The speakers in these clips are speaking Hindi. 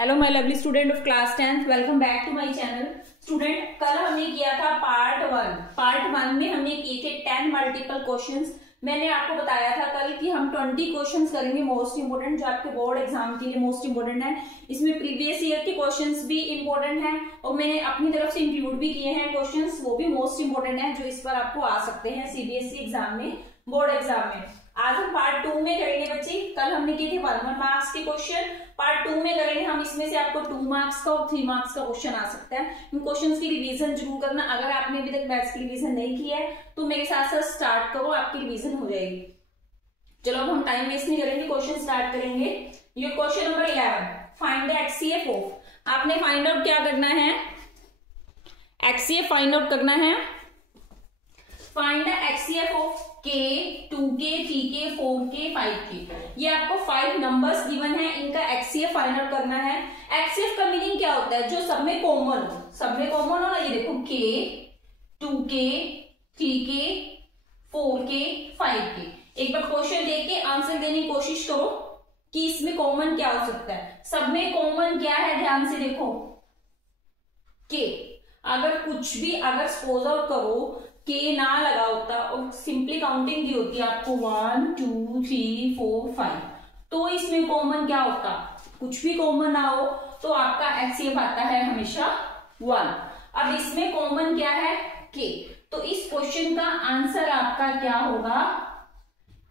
Hello my lovely student of class 10th, welcome back to my channel. Student, कल हमने किया था पार्ट वन में हमने किए थे 10 मल्टीपल क्वेश्चंस। मैंने आपको बताया था कल कि हम 20 क्वेश्चंस करेंगे मोस्ट इंपोर्टेंट, जो आपके बोर्ड एग्जाम के लिए मोस्ट इंपोर्टेंट है। इसमें प्रीवियस ईयर के क्वेश्चंस भी इंपोर्टेंट हैं और मैंने अपनी तरफ से इंक्लूड भी किए हैं क्वेश्चंस, वो भी मोस्ट इंपोर्टेंट है जो इस पर आपको आ सकते हैं सीबीएसई एग्जाम में, बोर्ड एग्जाम में। आज हम पार्ट 2 में करेंगे बच्चे। कल हमने किए थे 1 मार्क्स के क्वेश्चन, पार्ट 2 में करेंगे हम। इसमें से आपको 2 मार्क्स का और 3 मार्क्स का क्वेश्चन आ सकता है। इन क्वेश्चंस की रिवीजन जरूर करना। अगर आपने अभी तक मैथ्स की रिवीजन नहीं की है तो मेरे साथ साथ स्टार्ट करो, आपकी रिवीजन हो जाएगी। चलो अब हम टाइम वेस्ट नहीं करेंगे, क्वेश्चन स्टार्ट करेंगे। ये question number 11, find the HCF of. आपने फाइंड आउट क्या करना है? HCF फाइंड आउट करना है। Find the HCF of K, 2K, 3K, 4K, 5K। ये आपको 5 नंबर्स गिवन है, इनका HCF फाइंड आउट करना है। HCF का मीनिंग क्या होता है? जो सब में कॉमन हो, सब में कॉमन हो ना। ये देखो K, 2K, 3K, 4K, 5K। एक बार क्वेश्चन देख के आंसर देने की कोशिश करो कि इसमें कॉमन क्या हो सकता है। सब में कॉमन क्या है? ध्यान से देखो, K। अगर कुछ भी अगर सपोज आउट करो के ना लगा होता और सिंपली काउंटिंग की होती है आपको 1 2 3 4 5, तो इसमें कॉमन क्या होता? कुछ भी कॉमन ना हो तो आपका HCF आता है हमेशा 1। अब इसमें कॉमन क्या है? के। तो इस क्वेश्चन का आंसर आपका क्या होगा?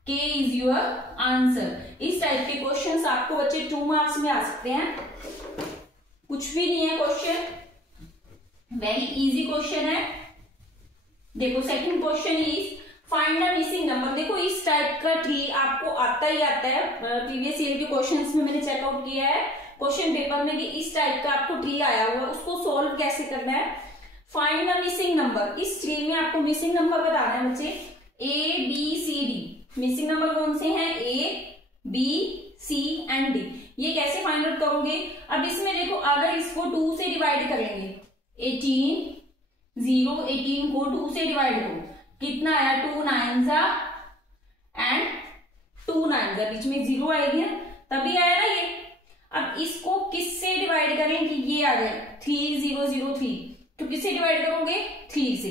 के इज योर आंसर। इस टाइप के क्वेश्चंस आपको बच्चे 2 मार्क्स में आ सकते हैं। कुछ भी नहीं है क्वेश्चन, वेरी इजी क्वेश्चन है। देखो second question is find the missing number. देखो इस टाइप का ट्री आपको आता ही आता है। प्रीवियस ईयर के क्वेश्चंस में मैंने चेकआउट किया है क्वेश्चन पेपर में कि इस टाइप का आपको ट्री आया हुआ है। उसको सोल्व कैसे करना है? Find the missing number. इस ट्री में आपको मिसिंग नंबर बताना है बच्चे, A B C D। Missing number कौन से हैं? A B C and D। ये कैसे फाइंड आउट करोगे? अब इसमें देखो, अगर इसको 2 से डिवाइड करेंगे, 18 को 2 से डिवाइड करो, कितना आया? 2 9 एंड 2 9 बीच में 0 आएगी ना, तभी आया ना ये। अब इसको किससे डिवाइड करें कि ये आ जाए 3003। तो किससे डिवाइड करोगे? 3 से।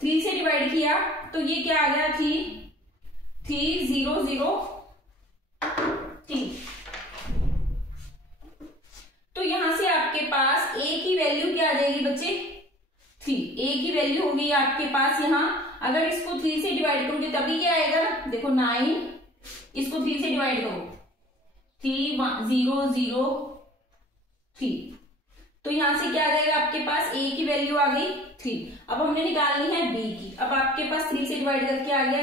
3 से डिवाइड किया तो ये क्या आ गया? 3003। तो यहां से आपके पास A की वैल्यू क्या आ जाएगी बच्चे? 3। A की वैल्यू होगी आपके पास यहाँ। अगर इसको 3 से डिवाइड करोगे तभी क्या आएगा? देखो 9, इसको 3 से डिवाइड करो, 3003। तो यहां से क्या आ जाएगा आपके पास? A की वैल्यू आ गई 3। अब हमने निकालनी है B की। अब आपके पास 3 से डिवाइड करके आ गया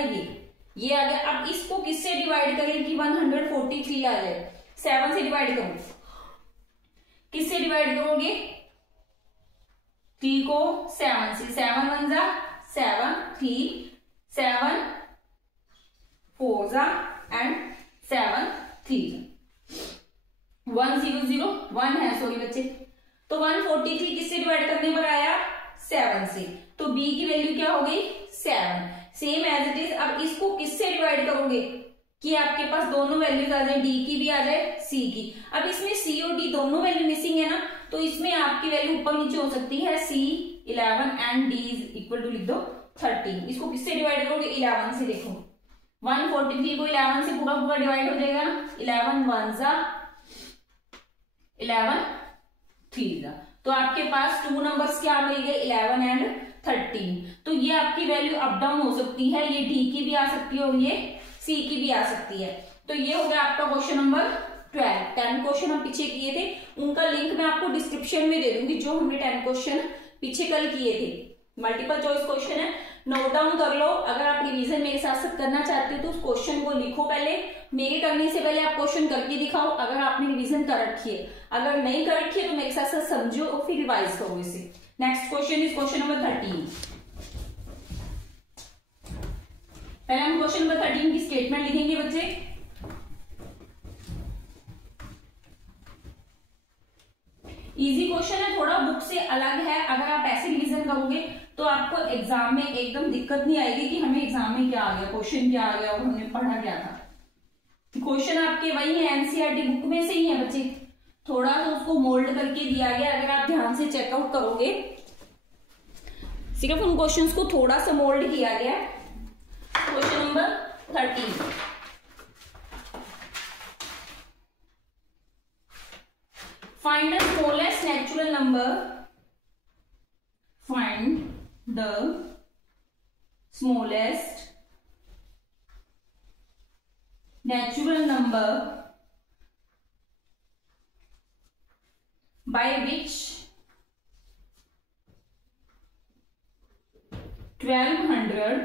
ये आ गया। अब इसको किससे डिवाइड करें कि 143 आ जाए? 7 से डिवाइड करो। किससे डिवाइड करोगे? 3 को 7 से। 7 1 जा 7, 3 7 4 जा एंड 7 3 1 है, सॉरी बच्चे। तो 143 किससे डिवाइड करने पर आया? 7 से। तो B की वैल्यू क्या हो गई? 7। Same as it is. अब इसको किससे डिवाइड करोगे कि आपके पास दोनों वैल्यूज आ जाए, D की भी आ जाए, C की। अब इसमें C और D दोनों वैल्यू मिसिंग है ना, तो इसमें आपकी वैल्यू ऊपर नीचे हो सकती है। C 11 and D is equal to लिख दो 13। इसको किससे डिवाइड करोगे? 11 से। देखो 143 को 11 से पूरा डिवाइड हो जाएगा ना। 11 1 जा 11 3 जा। तो आपके पास 2 नंबर्स क्या मिल गए? 11 एंड 13। तो ये आपकी वैल्यू अप डाउन हो सकती है, ये D की भी आ सकती है और ये C की भी आ सकती है। तो ये हो गया आपका क्वेश्चन नंबर 12। 10 क्वेश्चन हम पीछे किए थे, उनका लिंक मैं आपको डिस्क्रिप्शन में दे दूंगी, जो हमने 10 क्वेश्चन पीछे कल किए थे। मल्टीपल चॉइस क्वेश्चन है, नोट डाउन कर लो। अगर आप रिवीजन मेरे साथ साथ करना चाहते हो तो उस क्वेश्चन को लिखो पहले। मेरे करने से पहले आप क्वेश्चन करके दिखाओ अगर आपने रिवीजन कर रखी है। अगर नहीं कर रखी है तो मेरे साथ साथ समझो और फिर रिवाइज करो इसे। Next question is question number 13। पहले हम क्वेश्चन नंबर 13 की स्टेटमेंट लिखेंगे बच्चे। इजी क्वेश्चन है, थोड़ा बुक से अलग है। अगर आप ऐसे रिवीजन करोगे तो आपको एग्जाम में एकदम दिक्कत नहीं आएगी कि हमें एग्जाम में क्या आ गया, क्वेश्चन क्या आ गया और हमने पढ़ा क्या था। क्वेश्चन आपके वही है, एनसीईआरटी बुक में से ही है बच्चे। थोड़ा सा उसको मोल्ड करके दिया गया, अगर आप ध्यान से चेकआउट करोगे सिर्फ उन क्वेश्चंस को थोड़ा सा मोल्ड किया गया। Question number 13, find the smallest natural number, find the smallest natural number by which 1200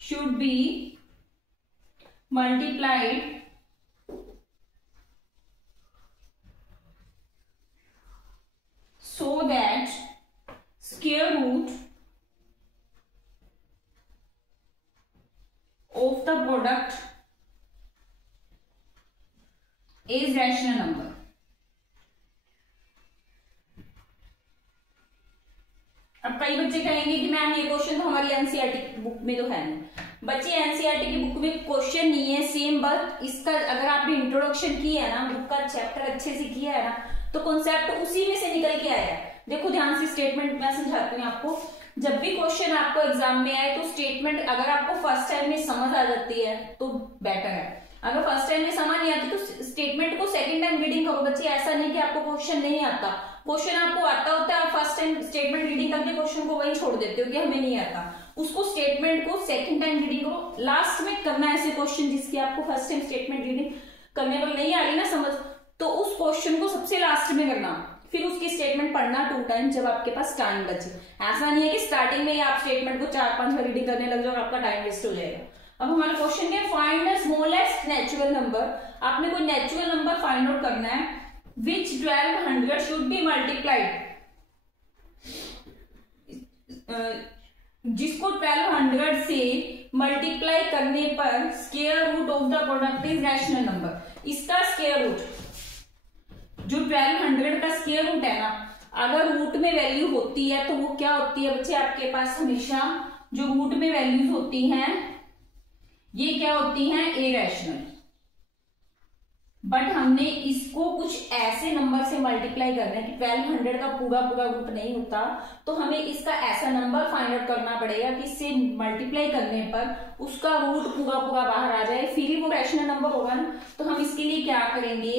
should be multiplied so that square root of the product is rational number। अब कई बच्चे कहेंगे कि मैम ये क्वेश्चन तो हमारी एनसीईआरटी बुक में तो है नहीं। बच्चे एनसीईआरटी की बुक में क्वेश्चन नहीं है सेम, बट इसका अगर आपने इंट्रोडक्शन किया है ना, बुक का चैप्टर अच्छे से किया है ना, तो कॉन्सेप्ट उसी में से निकल के आया है। देखो ध्यान से, स्टेटमेंट मैं समझाती हूँ आपको। जब भी क्वेश्चन आपको एग्जाम में आए तो स्टेटमेंट अगर आपको फर्स्ट टाइम में समझ आ जाती है तो बेटर है। अगर फर्स्ट टाइम में समझ नहीं आती तो स्टेटमेंट को सेकंड टाइम रीडिंग करो बच्चे। ऐसा नहीं कि आपको क्वेश्चन नहीं आता, क्वेश्चन आपको आता होता है, आप फर्स्ट टाइम स्टेटमेंट रीडिंग करके क्वेश्चन को वही छोड़ देते हो कि हमें नहीं आता। उसको स्टेटमेंट को सेकंड टाइम रीडिंग करो, लास्ट में करना ऐसे क्वेश्चन जिसकी आपको फर्स्ट टाइम स्टेटमेंट रीडिंग करने पर नहीं आ रही ना समझ, तो उस क्वेश्चन को सबसे लास्ट में करना, फिर उसकी स्टेटमेंट पढ़ना 2 टाइम जब आपके पास टाइम बचे। ऐसा नहीं है कि स्टार्टिंग में ही आप स्टेटमेंट को 4-5 बार रीडिंग करने लग जाओ और आपका टाइम वेस्ट हो जाएगा। अब हमारा क्वेश्चन है find the smallest natural number. आपने कोई नेचुरल नंबर फाइंड आउट करना है विच 1200 शुड बी मल्टीप्लाइड, जिसको 1200 से मल्टीप्लाई करने पर square root of the product is rational number. इसका स्क्वायर रूट जो 1200 का स्क्वायर रूट है ना, अगर रूट में वैल्यू होती है तो वो क्या होती है बच्चे, आपके पास हमेशा जो रूट में वैल्यूज होती हैं ये क्या होती हैं, इरेशनल। बट हमने इसको कुछ ऐसे नंबर से मल्टीप्लाई करना है कि 1200 का पूरा पूरा रूट नहीं होता, तो हमें इसका ऐसा नंबर फाइंड आउट करना पड़ेगा कि इससे मल्टीप्लाई करने पर उसका रूट पूरा पूरा बाहर आ जाए, फिर ही वो रैशनल नंबर होगा ना। तो हम इसके लिए क्या करेंगे,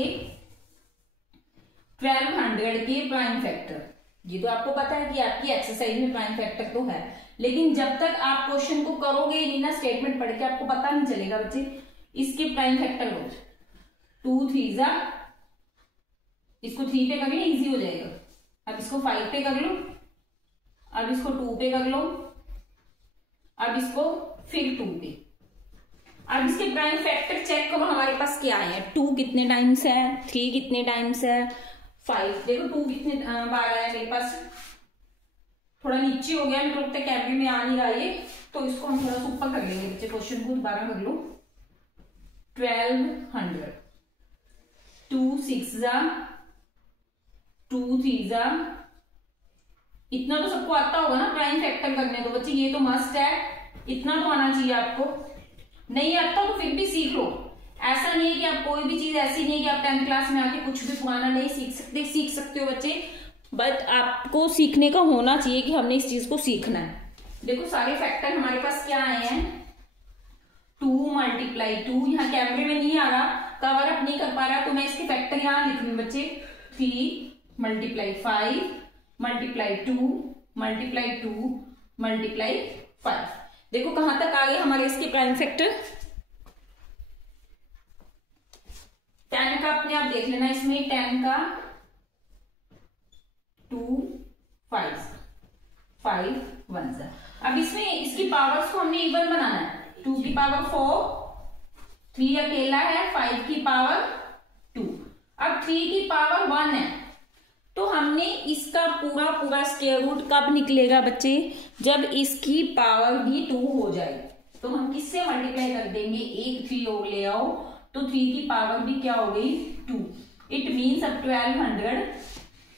1200 के प्राइम फैक्टर। ये तो आपको पता है कि आपकी एक्सरसाइज में प्राइम फैक्टर तो है, लेकिन जब तक आप क्वेश्चन को करोगे नहीं ना स्टेटमेंट पढ़ के, आपको पता नहीं चलेगा बच्चे इसके प्राइम फैक्टर हो। 2 3 जा, इसको 3 पे कर लो इजी हो जाएगा। अब इसको 5 पे कर लो, अब इसको 2 पे कर लो, अब इसको फिर 2 पे। अब इसके प्राइम फैक्टर चेक करो हमारे पास क्या है। 2 कितने टाइम्स है, 3 कितने टाइम्स है, 5 देखो 2 कितने बार आया मेरे पास। थोड़ा नीचे हो गया, मेरे को लगता है कैमरे में आ नहीं रहा ये, तो इसको हम थोड़ा सा ऊपर कर लेंगे बच्चे। क्वेश्चन को दोबारा कर लो। 1200, 2 6 जा, 2 3 जा, इतना तो सबको आता होगा ना प्राइम फैक्टर करने। तो बच्चे ये तो मस्ट है, इतना तो आना चाहिए आपको। नहीं आता तो फिर भी सीख लो। ऐसा नहीं है कि आप कोई भी चीज ऐसी नहीं है कि आप 10th क्लास में आके कुछ भी पुराना नहीं सीख सकते हो बच्चे, बट आपको सीखने का होना चाहिए कि हमने इस चीज को सीखना है। देखो सारे फैक्टर हमारे पास क्या आए हैं, 2 मल्टीप्लाई 2, यहाँ कैमरे में नहीं आ रहा, कवर अप नहीं कर पा रहा, तो मैं इसके फैक्टर यहाँ लिख लूँ बच्चे। 3 मल्टीप्लाई 5 मल्टीप्लाई 2 मल्टीप्लाई 2 मल्टीप्लाई 5। देखो कहां तक आ गए हमारे इसके प्राइम फैक्टर। 10 का अपने आप देख लेना, इसमें 10 का 2 5 5 1 जा। अब इसमें इसकी पावर्स को हमने इवन बनाना है। 2 की पावर 4, 3 अकेला है, 5 की पावर 2, अब 3 की पावर 1 है। तो हमने इसका पूरा पूरा स्क्वायर रूट कब निकलेगा बच्चे, जब इसकी पावर भी 2 हो जाए। तो हम किससे मल्टीप्लाई कर देंगे, 1 3 और ले आओ, तो 3 की पावर भी क्या हो गई 2। इट मीन्स अब 1200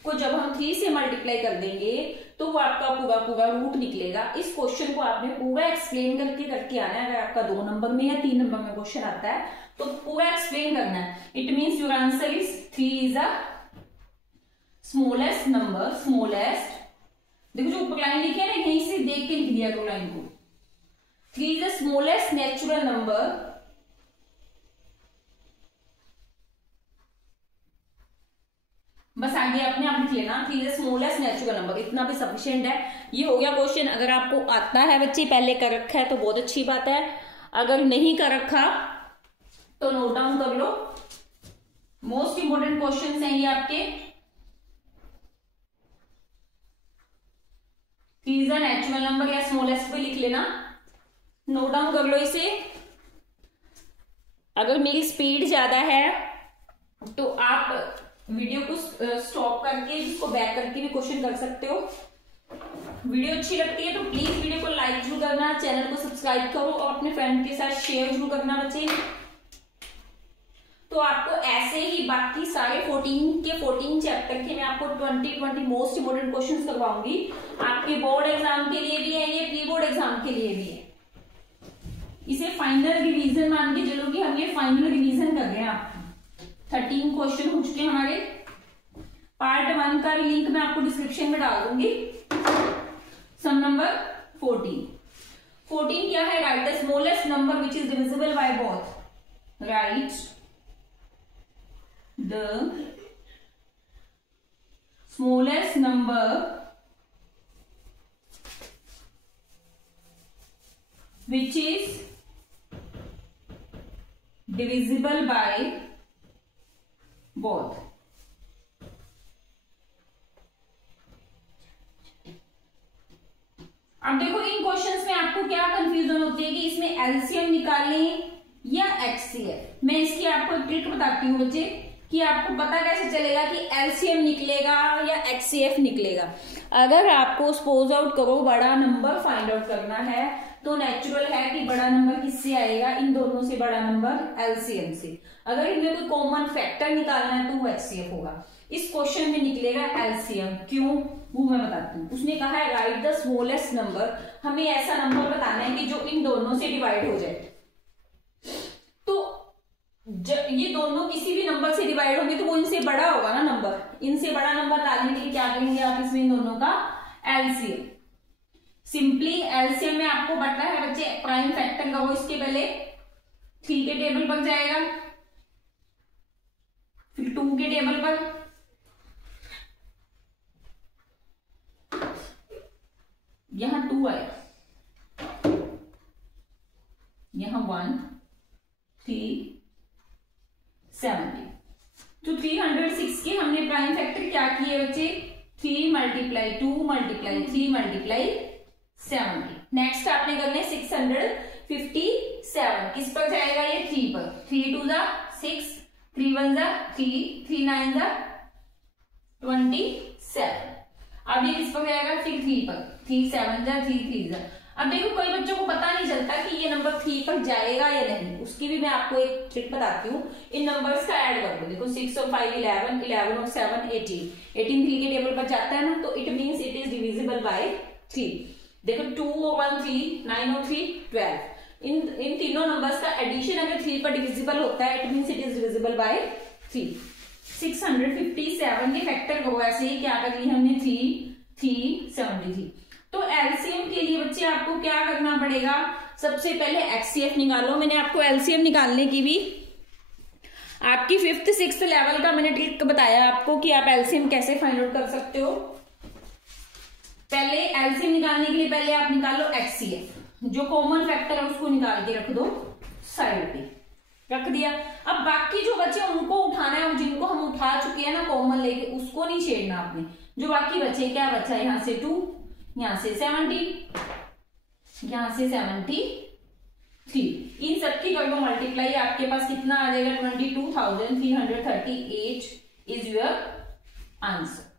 को जब हम 3 से मल्टीप्लाई कर देंगे तो वो आपका पूरा पूरा रूट निकलेगा। इस क्वेश्चन को आपने पूरा एक्सप्लेन करके आना है। अगर आपका 2 नंबर में या 3 नंबर में क्वेश्चन आता है तो पूरा एक्सप्लेन करना है। It means your answer is 3 is a smallest number, smallest, देखो जो ऊपर लाइन लिखी है ना, यहीं से देख के लिख दिया करो लाइन को। 3 is the smallest natural number, बस आगे अपने आप लिख लेना 3 is the smallest natural number, इतना भी सफिशिएंट है। ये हो गया क्वेश्चन। अगर आपको आता है बच्चे, पहले कर रखा है तो बहुत अच्छी बात है, अगर नहीं कर रखा तो नोट डाउन कर लो। मोस्ट इंपोर्टेंट क्वेश्चन हैं ये आपके। 3 इज द नेचुरल नंबर या स्मॉलेस्ट भी लिख लेना, नोट डाउन कर लो इसे। अगर मेरी स्पीड ज्यादा है तो आप वीडियो को स्टॉप करके इसको बैक करके भी क्वेश्चन कर सकते हो। वीडियो अच्छी लगती है तो प्लीज वीडियो को लाइक जरूर करना, चैनल को सब्सक्राइब करो और अपने फ्रेंड के साथ शेयर जरूर करना बच्चे। तो आपको ऐसे ही बाकी सारे 14 चैप्टर के मैं आपको 20 मोस्ट इंपोर्टेंट क्वेश्चंस करवाऊंगी। आपके बोर्ड एग्जाम के लिए भी है, ये प्री बोर्ड एग्जाम के लिए भी है। इसे फाइनल रिवीजन मान के चलो कि हम ये फाइनल रिवीजन कर रहे हैं। आपको 13 क्वेश्चन हो चुके हैं हमारे। पार्ट 1 का भी लिंक मैं आपको डिस्क्रिप्शन में डाल दूंगी। सम नंबर 14 क्या है? Right the smallest number which is divisible by both. Right the smallest number which is divisible by both। अब देखो इन क्वेश्चंस में आपको क्या कंफ्यूजन होती है कि इसमें एलसीएम निकालें या एचसीएफ। मैं इसकी आपको एक ट्रिक बताती हूँ बच्चे कि आपको पता कैसे चलेगा कि एलसीएम निकलेगा या एचसीएफ निकलेगा। अगर आपको सपोज आउट करो बड़ा नंबर फाइंड आउट करना है तो नेचुरल है कि बड़ा नंबर किससे आएगा? इन दोनों से बड़ा नंबर एलसीएम से। अगर इनमें कोई कॉमन फैक्टर निकालना है तो वो एचसीएफ होगा। इस क्वेश्चन में निकलेगा एलसीएम। क्यों? वो मैं बताती हूँ। उसने कहा है राइट द स्मॉलेस्ट नंबर, हमें ऐसा नंबर बताना है कि जो इन दोनों से डिवाइड हो जाए। तो ये दोनों किसी भी नंबर से डिवाइड होंगे तो वो इनसे बड़ा होगा ना नंबर। इनसे बड़ा नंबर डालने के लिए क्या करेंगे आप? इसमें इन दोनों का एलसीएम। सिंपली एलसीएम में आपको पता है बच्चे, प्राइम फैक्टर का वो इसके पहले 3 के टेबल पर जाएगा, फिर 2 के टेबल पर, यहां 2 आएगा, यहां 1 3 70। तो 306 के हमने प्राइम फैक्टर क्या किए बच्चे? 3 × 2 × 3 × 70। नेक्स्ट आपने करना है 657। किस पर जाएगा ये? 3 पर। 3 2 जा 6, 3 1 जा 3, 3 9 जा 27। अब ये किस पर जाएगा? फिर 3 पर। 3 7 जा 3 3 जा। अब देखो कई बच्चों को पता नहीं चलता कि ये नंबर 3 पर जाएगा या नहीं। उसकी भी मैं आपको एक ट्रिक बताती हूँ। इन नंबर्स का ऐड कर दो। देखो 6 और 5 11, 11 और 7 18, 18 3 के टेबल पर जाता है ना, तो it means it is divisible by 3। देखो 2 और 1 3, 9 और 3 12। इन तीनों नंबर्स का एडिशन अगर 3 पर डिविजिबल होता है, it means it is divisible by 3। 657 के फैक्टर को ऐसे ही क्या कर ली हमने? 373। तो एलसीएम के लिए बच्चे आपको क्या करना पड़ेगा? सबसे पहले एचसीएफ निकालो। मैंने आपको एलसीएम निकालने की भी आपकी 5th 6th लेवल का मैंने ट्रिक बताया आपको कि आप एलसीएम कैसे फाइंड आउट कर सकते हो। पहले एलसीएम निकालने के लिए पहले आप निकालो एचसीएफ, जो कॉमन फैक्टर है उसको निकाल के रख दो साइड पे, रख दिया। अब बाकी जो बचे उनको उठाना है, जिनको हम उठा चुके हैं ना कॉमन लेके, उसको नहीं छेड़ना आपने। जो बाकी बचे, क्या बचा? यहाँ से 2, यहाँ से 70, यहाँ से 73। इन सबकी कर दो मल्टीप्लाई, आपके पास कितना आ जाएगा? 22,338 इज योर आंसर।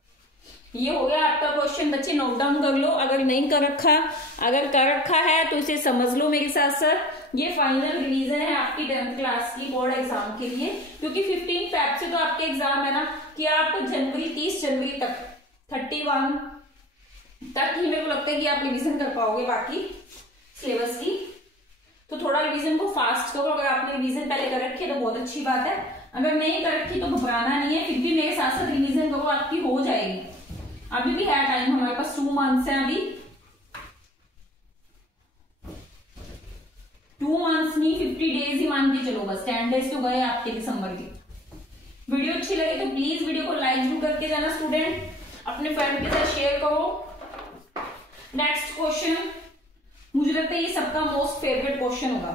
ये हो गया आपका क्वेश्चन बच्चे, नोट डाउन कर लो। अगर नहीं कर रखा, अगर कर रखा है तो इसे समझ लो मेरे साथ। सर ये फाइनल रिवीजन है आपकी 10th क्लास की बोर्ड एग्जाम के लिए, क्योंकि 15 फेब से तो आपके एग्जाम है ना, कि आप जनवरी 30 जनवरी तक 31 तक ही मेरे को लगता है कि आप रिवीजन कर पाओगे बाकी सिलेबस की। तो थोड़ा रिवीजन को फास्ट करो। अगर आपने रिवीजन पहले कर रखी है तो बहुत अच्छी बात है, अगर नहीं कर रखी तो घबराना नहीं है, फिर भी मेरे साथ साथ रिवीजन करो, आपकी हो जाएगी। अभी भी है टाइम, हमारे पास 2 मंथ्स है अभी, 2 मंथ्स नहीं 50 डेज ही मान के चलो, बस 10 डेज तो गए आपके दिसंबर के। वीडियो अच्छी लगे तो प्लीज वीडियो को लाइक जरूर करके जाना स्टूडेंट, अपने फ्रेंड के साथ शेयर करो। नेक्स्ट क्वेश्चन, मुझे लगता है ये सबका मोस्ट फेवरेट क्वेश्चन होगा।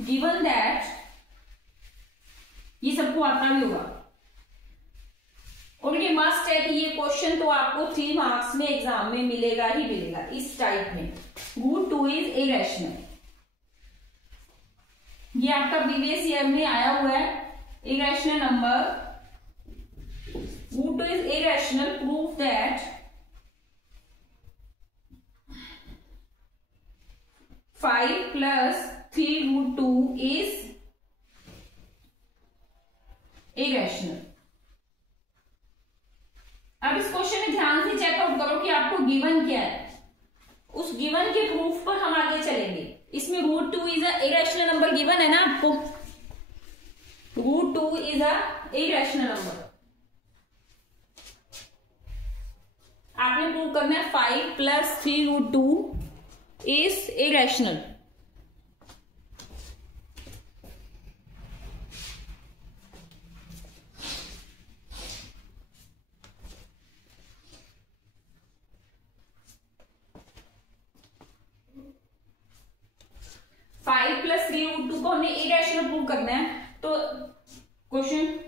गिवन दैट, ये सबको आता भी होगा और ये मस्ट है कि ये क्वेश्चन तो आपको 3 मार्क्स में एग्जाम में मिलेगा ही मिलेगा इस टाइप में। √2 इज इरेशनल, ये आपका प्रीवियस ईयर में आया हुआ है। Irrational number √2 is irrational, prove that 5 plus 3√2 is irrational। अब इस क्वेश्चन में ध्यान से चेकआउट करो कि आपको गिवन क्या है, उस गिवन के प्रूफ पर हम आगे चलेंगे। इसमें √2 is a irrational number given है ना आपको, √2 इज अ इरेशनल नंबर, आपने प्रूव करना है 5 plus 3√2 is irrational. Five plus 3√2 को हमने इरेशनल प्रूव करना है, तो question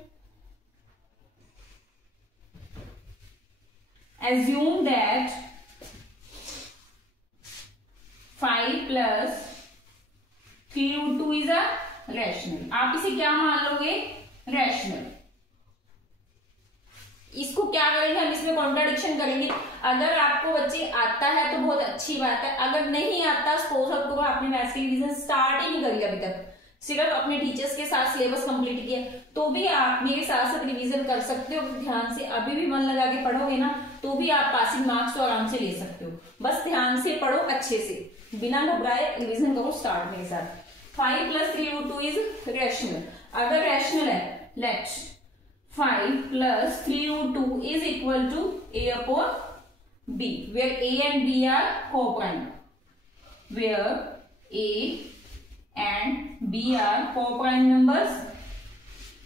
assume that 5 plus 3√2 is a rational। आप इसे क्या मान लोगे, रैशनल। इसको क्या करेंगे हम, इसमें कॉन्ट्राडिक्शन करेंगे। अगर आपको बच्चे आता है तो बहुत अच्छी बात है, अगर नहीं आता सपोज आपको आपने मैथ्स की रिवीजन स्टार्ट ही नहीं करी अभी तक, सिर्फ अपने टीचर्स के साथ सिलेबस कंप्लीट किया, तो भी आप मेरे साथ साथ रिवीजन कर सकते हो। ध्यान से अभी भी मन लगा के पढ़ोगे ना तो भी आप पासिंग मार्क्स तो आराम से ले सकते हो। बस ध्यान से पढ़ो, अच्छे से, बिना घबराए रिवीजन करो स्टार्ट मेरे साथ। 5 plus 3√2 इज रैशनल। अगर रैशनल है, late 5 plus 3√2 is equal to A upon B, where A and B are co-prime, where A and B are co-prime numbers,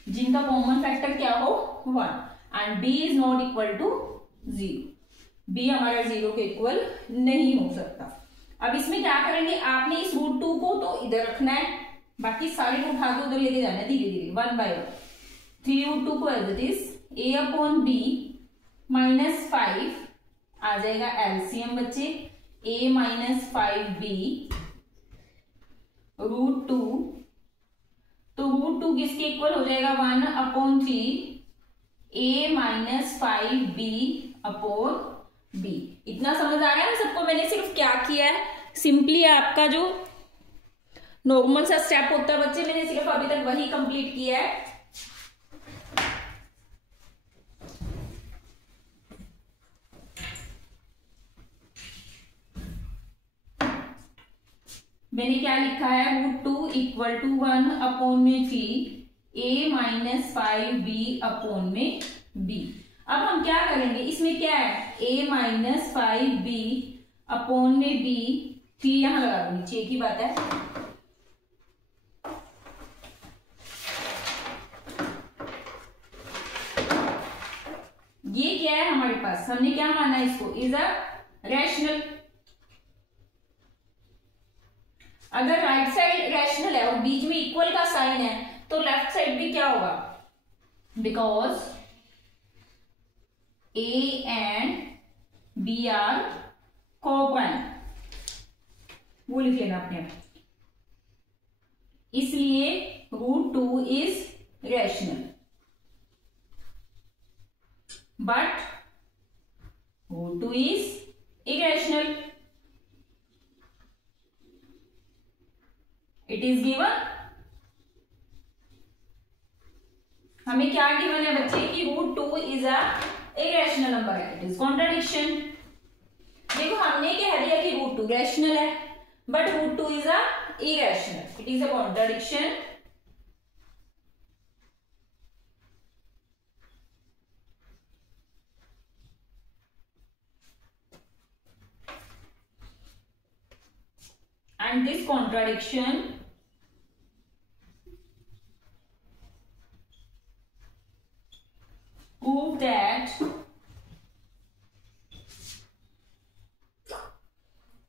जिनका कॉमन फैक्टर क्या हो 1, and B is not equal to 0। B हमारा 0 के इक्वल नहीं हो सकता। अब इसमें क्या करेंगे, आपने इस √2 को तो इधर रखना है, बाकी सारे को उठा के उधर लेके जाना है धीरे धीरे 1 by 1। 3√2 को as it is A upon B minus 5 आ जाएगा एलसीएम बच्चे, A minus 5B √2, तो √2 किसके इक्वल हो जाएगा 1 upon 3 A minus 5B upon B। इतना समझ आ गया ना सबको। मैंने सिर्फ क्या किया है, सिंपली आपका जो नॉर्मल सा स्टेप होता है बच्चे, मैंने सिर्फ अभी तक वही कंप्लीट किया है। मैंने क्या लिखा है, √2 इक्वल टू 1 अपॉन में 3 A minus 5B अपॉन में B। अब हम क्या करेंगे, इसमें क्या है A minus 5B अपॉन में B, 3 यहां लगा दो नीचे, एक ही बात है। ये क्या है हमारे पास, हमने क्या माना है इसको, इज अ रैशनल। अगर राइट साइड रैशनल है और बीच में इक्वल का साइन है तो लेफ्ट साइड भी क्या होगा, because A and B are coprime, वो लिख लेना अपने, इसलिए √2 is rational, but √2 is irrational. It is given, हमें क्या गिवन है बच्चे कि √2 इज अ इरेशनल नंबर है। It is contradiction. देखो हमने कह दिया कि √2 रैशनल है but √2 is a irrational. It is a contradiction. And this contradiction prove that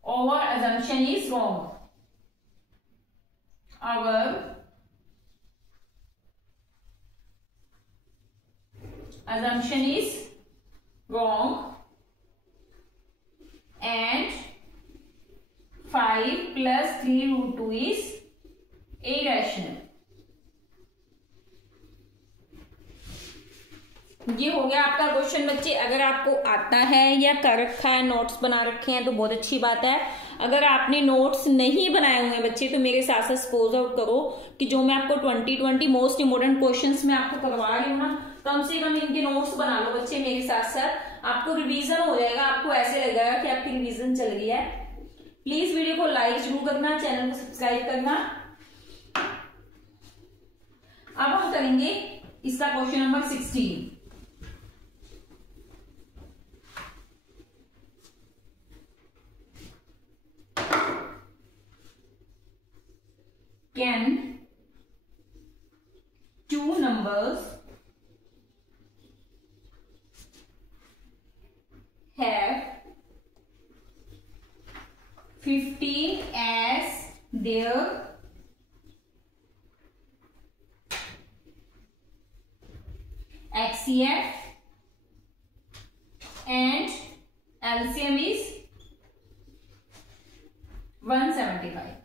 our assumption is wrong. Our assumption is wrong and 5 plus 3 root 2 is irrational. ये हो गया आपका क्वेश्चन बच्चे। अगर आपको आता है या कर रखा है, नोट्स बना रखे हैं तो बहुत अच्छी बात है। अगर आपने नोट्स नहीं बनाए हुए हैं बच्चे तो मेरे साथ साथ सपोज आउट करो कि जो मैं आपको 2020 मोस्ट इम्पोर्टेंट क्वेश्चंस में आपको करवा रही हूँ ना, कम से कम इनके नोट्स बना लो बच्चे मेरे साथ साथ। आपको रिवीजन हो जाएगा, आपको ऐसे लगेगा कि आपकी रिवीजन चल रही है। प्लीज वीडियो को लाइक जरूर करना, चैनल को सब्सक्राइब करना। अब हम करेंगे इसका question number 16। Can two numbers have 15 as their HCF and LCM is 175?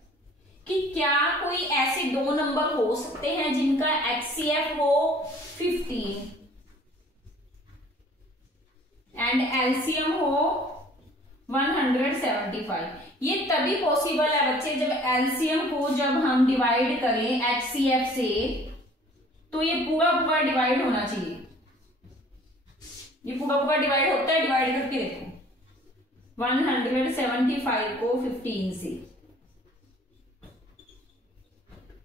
कि क्या कोई ऐसे दो नंबर हो सकते हैं जिनका HCF हो 15 एंड LCM हो 175? ये तभी पॉसिबल है बच्चे जब LCM को जब हम डिवाइड करें HCF से, तो ये पूरा पूरा डिवाइड होना चाहिए। ये पूरा पूरा डिवाइड होता है, डिवाइड करके देखो 175 को 15 से,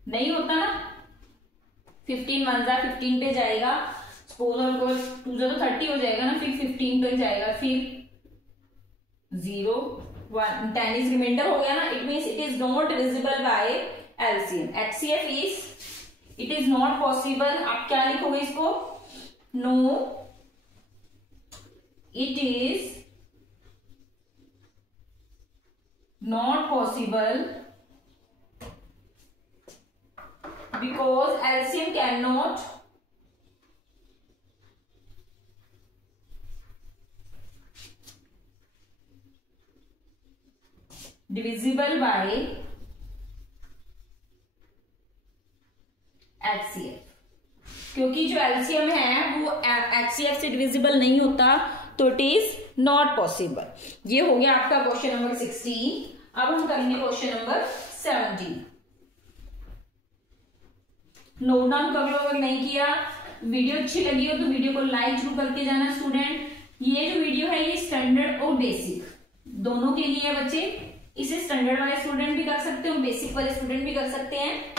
नहीं होता ना। 15 1 जा 15 पे जाएगा, सपोज और 2 जा तो 30 हो जाएगा ना, फिर 15 पे जाएगा, फिर 0 1 10 इज रिमाइंडर हो गया ना। It means it is not divisible by LCM. HCF is it is not possible. आप क्या लिखोगे इसको? No it is not possible because LCM cannot divisible by HCF, क्योंकि जो LCM है वो HCF से डिविजिबल नहीं होता, तो इट इज नॉट पॉसिबल। ये हो गया आपका क्वेश्चन नंबर 16। अब हम करेंगे क्वेश्चन नंबर 17। नोट डाउन कर लो अगर नहीं किया। वीडियो अच्छी लगी हो तो वीडियो को लाइक जरूर करके जाना स्टूडेंट। ये जो वीडियो है ये स्टैंडर्ड और बेसिक दोनों के लिए है बच्चे। इसे स्टैंडर्ड वाले स्टूडेंट भी कर सकते हो, बेसिक वाले स्टूडेंट भी कर सकते हैं।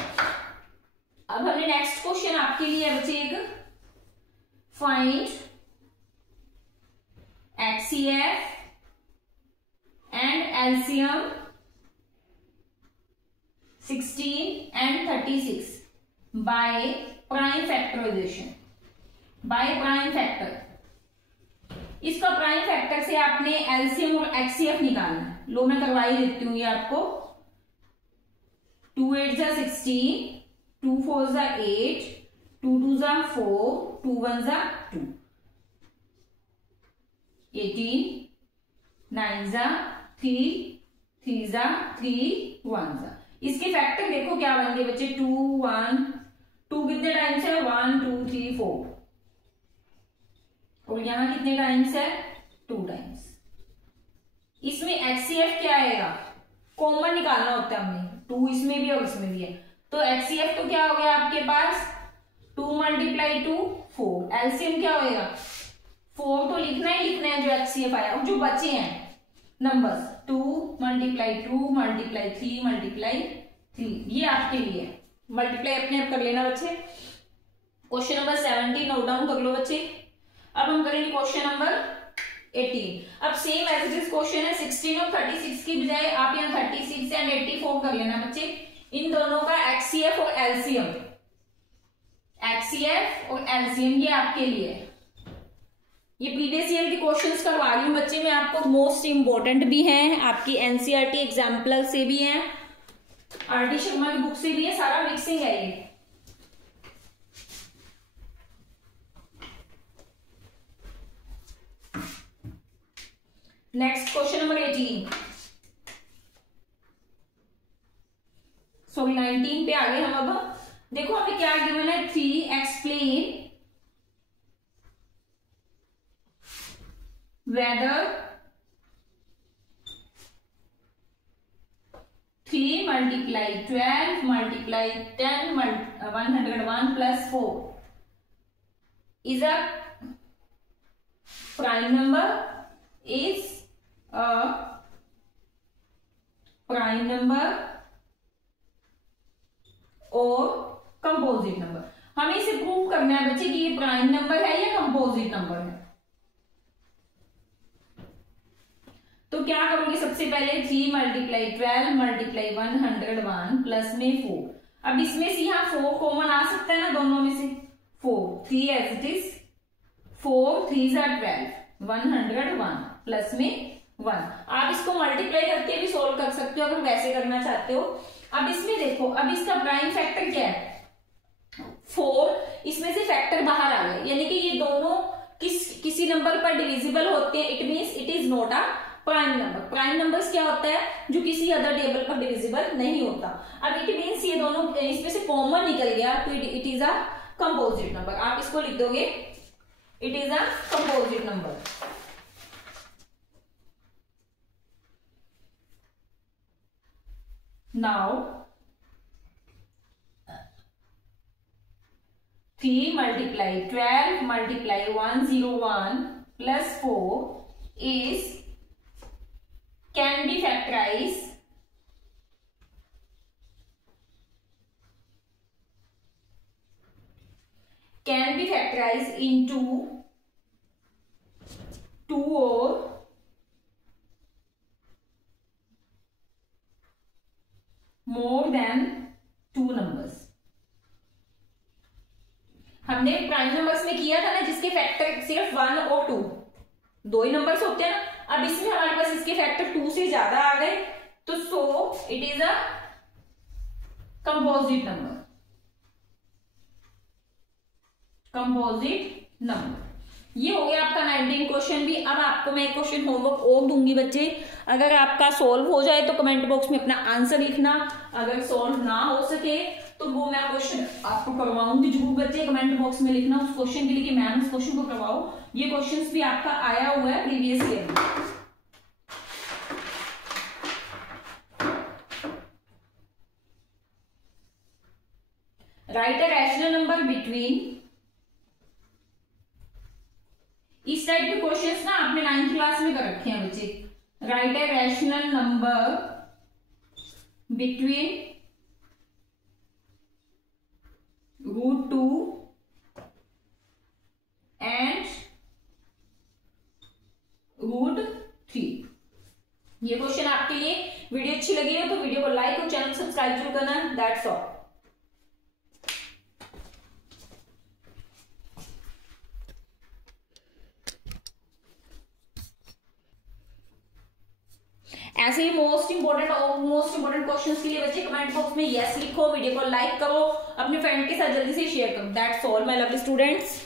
अब हमने नेक्स्ट क्वेश्चन आपके लिए है बच्चे एक, find HCF and LCM 16 and 36 by prime factorization, by prime factor। इसका प्राइम फैक्टर से आपने एलसीएम और HCF निकालना है। लो मैं करवा ही देती हूँ ये आपको। 2 8 जा 16, 2 4 जा 8, 2 2 जा 4, 2 1 जा 2, 18, 9 जा 3, 3 जा 3, 1 जा। इसके फैक्टर देखो क्या बन गए बच्चे, 2 1 2 कितने टाइम्स है, 1 2 3 4, और यहां कितने टाइम्स है, 2 टाइम्स। इसमें HCF क्या आएगा, कॉमन निकालना होता है हमें, 2 इसमें भी और इसमें भी है, तो HCF तो क्या हो गया आपके पास 2 × 2 4। एलसीएम क्या होएगा 4 तो लिखना ही लिखना है जो HCF आया, और जो बचे हैं नंबर्स 2 × 2 × 3 × 3, ये आपके लिए मल्टीप्लाई अपने आप कर लेना बच्चे। क्वेश्चन नंबर 17 नोट डाउन कर लो बच्चे। अब हम करेंगे क्वेश्चन नंबर 18। अब same as it is question है 16 और 36 की बजाय आप यहाँ 36 एंड 84 कर लेना बच्चे। इन दोनों का एक्सीएफ और एलसीएम, एक्सीएफ और एलसीएम ये आपके लिए है। ये प्रीवियस ईयर के क्वेश्चंस करवा रही हूँ बच्चे मैं आपको, मोस्ट इंपोर्टेंट भी हैं, आपकी एनसीईआरटी एग्जाम्पल से भी हैं, आरटी शर्मा की बुक से भी है, सारा मिक्सिंग है ये। नेक्स्ट क्वेश्चन नंबर 18, सॉरी 19 पे आ गए हम। अब देखो हमें क्या गिवन है, 3 explain whether 3 multiply 12 multiply 10 101 plus 4 is a prime number, is a prime number और कंपोजिट नंबर। हमें इसे प्रूव करना है बच्चे कि ये प्राइम नंबर है या कंपोजिट नंबर है। तो क्या करोगे, सबसे पहले 3 मल्टीप्लाई 12 मल्टीप्लाई 101 प्लस में 4। अब इसमें से यहाँ 4 कॉमन आ सकता है ना दोनों में से, 4 3 एज इट इज, 4 3 12 101 प्लस में 1। आप इसको मल्टीप्लाई करके भी सोल्व कर सकते हो अगर वैसे करना चाहते हो। अब इसमें देखो, अब इसका प्राइम फैक्टर क्या है 4, इसमें से फैक्टर बाहर आ गए, यानी कि ये दोनों किसी नंबर पर डिविजिबल होते हैं। It means it is not a prime number. Prime numbers क्या होता है, जो किसी अदर टेबल पर डिविजिबल नहीं होता। अब इट मीन्स ये दोनों इसमें से कॉमन निकल गया तो it is a composite number. आप इसको लिख दोगे, it is a composite number. Now 3 multiply 12 multiply 101 plus 4 is can be factorized into 2 or more than 2 numbers। हमने प्राइम नंबर्स में किया था ना जिसके फैक्टर सिर्फ 1 और 2, 2 ही नंबर्स होते हैं ना। अब इसमें हमारे पास इसके फैक्टर 2 से ज्यादा आ गए, तो so it is a composite number, composite number. ये हो गया आपका 19 क्वेश्चन भी। अब आपको मैं एक क्वेश्चन होमवर्क और दूंगी बच्चे, अगर आपका सॉल्व हो जाए तो कमेंट बॉक्स में अपना आंसर लिखना, अगर सॉल्व ना हो सके तो वो मैं क्वेश्चन आपको करवाऊंगी। जरूर बच्चे कमेंट बॉक्स में लिखना उस क्वेश्चन के लिए कि मैम इस क्वेश्चन को करवाओ। ये क्वेश्चंस भी आपका आया हुआ है प्रीवियस ईयर में। Right a rational number between, इस टाइप के क्वेश्चंस ना आपने 9th क्लास में कर रखे हैं बच्चे। Right a rational number between √2 and √3। ये क्वेश्चन आपके लिए। वीडियो अच्छी लगी हो तो वीडियो को लाइक और चैनल सब्सक्राइब जरूर करना। That's all. ऐसे ही मोस्ट इंपोर्टेंट क्वेश्चंस के लिए बच्चे कमेंट बॉक्स में यस लिखो, वीडियो को लाइक करो, अपने फ्रेंड के साथ जल्दी से शेयर करो। That's all my lovely students.